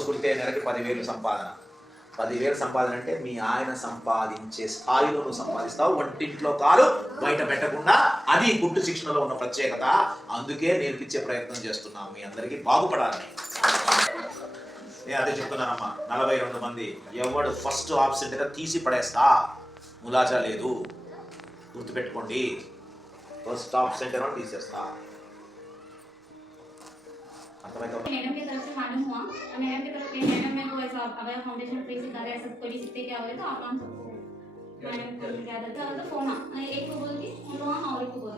Blouse కుడితే నెలకి 10,000 సంపాదన. 10,000 సంపాదన అంటే మీ ఆయన సంపాదించే స్థాయిలో నువ్వు సంపాదిస్తావు. వంటింట్లో కాలు బయట పెట్టకుండా. అది కుట్టు శిక్షణలో ఉన్న ప్రత్యేకత. అందుకే నేర్పించే ప్రయత్నం చేస్తున్నాం మీ అందరికీ బాగుపడాలని. నేను అదే చెప్తున్నానమ్మా. 42 మంది ఎవడు ఫస్ట్ ఆబ్సెంట్గా తీసి పడేస్తా. ములాజా లేదు, గుర్తుపెట్టుకోండి. फर्स्ट ऑप्शन है तीसेस्ता. मैडम की तरफ से मालूम हुआ और मैडम की तरफ से मैडम ने वो ऐसा अगर फाउंडेशन फ्री सिखा रहे ऐसा कोई भी सीखते क्या हुए तो आप हम सबको मैडम को क्या देता है तो फोन एक को बोल दी उन लोगों और एक को बोल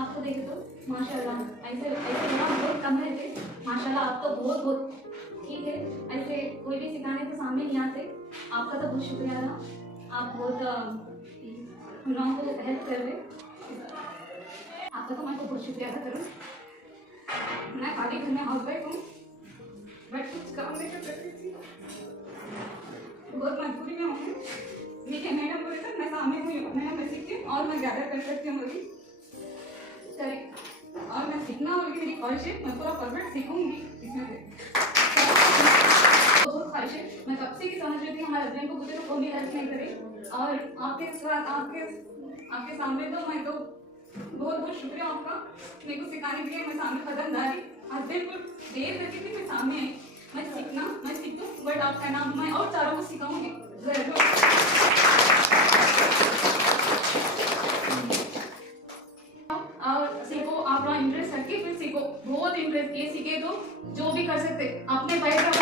आपको देखे तो माशाल्लाह ऐसे ऐसे बहुत कम है थे माशाल्लाह आप तो बहुत बहुत ठीक है. ऐसे कोई भी सिखाने के सामने नहीं आते. आपका तो बहुत शुक्रिया था. आप बहुत हम लोगों को हेल्प कर रहे. आपका तो मैं को बहुत शुक्रिया अदा करूँ. मैं खाली घर में हाउस वाइफ हूँ बट कुछ काम नहीं कर सकती थी. बहुत मजबूरी में हूँ. लेकिन मैडम बोले तो मैं सामने हुई हूँ. मैडम मैं सीखती हूँ और मैं गैदर कर सकती हूँ बोली और मैं सीखना होगी. मेरी ख्वाहिश है मैं पूरा परफेक्ट सीखूंगी इसमें से. बहुत ख्वाहिश है. मैं कब से ही समझ रही थी हमारे हस्बैंड को पूछे तो कोई हेल्प नहीं करे और आपके साथ आपके सामने तो मैं तो बहुत बहुत शुक्रिया आपका. मेरे को सिखाने के लिए मैं सामने कदम डाली. हस्बैंड को देर करके भी मैं सामने आई. मैं सीखूँ बट आपका नाम मैं और चारों को सिखाऊंगी जरूर. और सीखो आप लोग इंटरेस्ट रखिए फिर सीखो. बहुत इंटरेस्ट ये सीखे तो जो भी कर सकते अपने पैर पर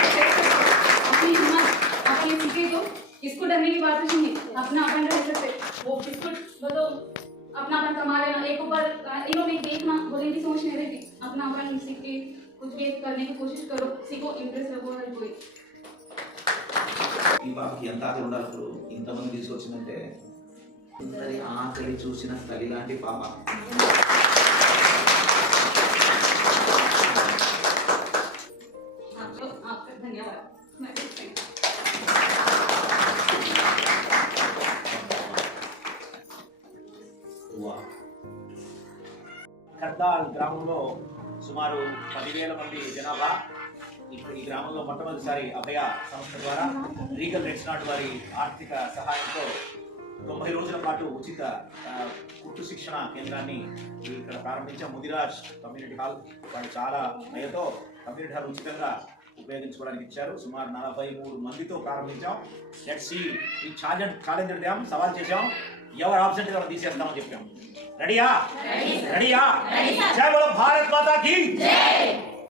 अपनी हिम्मत आप ये सीखे तो इसको डरने की बात नहीं है. अपना अपन रह सकते वो बिस्कुट मतलब अपना अपन कमा लेना एक ऊपर इन्होंने देखना बोले की सोच नहीं रहती. अपना अपन सीख के कुछ भी करने की कोशिश करो. सीखो इंटरेस्ट रखो हर कोई. ఈ బాబుకి ఎంత ఆకలి ఉండాలి. ఇప్పుడు ఇంతమంది తీసుకొచ్చిందంటే అందరి ఆకలి చూసిన తల్లి లాంటి పాప. आपका धन्यवाद. ఖర్దాల్ గ్రామంలో సుమారు 10,000 మంది జనాభా. ఇప్పుడు ఈ గ్రామంలో మొట్టమొదటిసారి అభయ సంస్థ ద్వారా రీగల్ రెడ్స్ నాట్ వారి ఆర్థిక సహాయంతో 90 రోజుల పాటు ఉచిత కుట్టు శిక్షణ కేంద్రాన్ని ఇక్కడ ప్రారంభించాం. ముదిరాజ్ కమ్యూనిటీ హాల్ వాళ్ళు చాలా దయతో కమ్యూనిటీ హాల్ ఉచితంగా ఉపయోగించుకోవడానికి ఇచ్చారు. సుమారు 43 మందితో ప్రారంభించాం. లెట్స్ సీ ఈ ఛాలెంజ్ అడిగాం, సవాల్ చేశాం. ఎవరు ఆబ్సెంట్ గా తీసేస్తామని చెప్పాం. రెడీయా? రెడీయా? జై బోలో భారత్ మాతా కీ జై.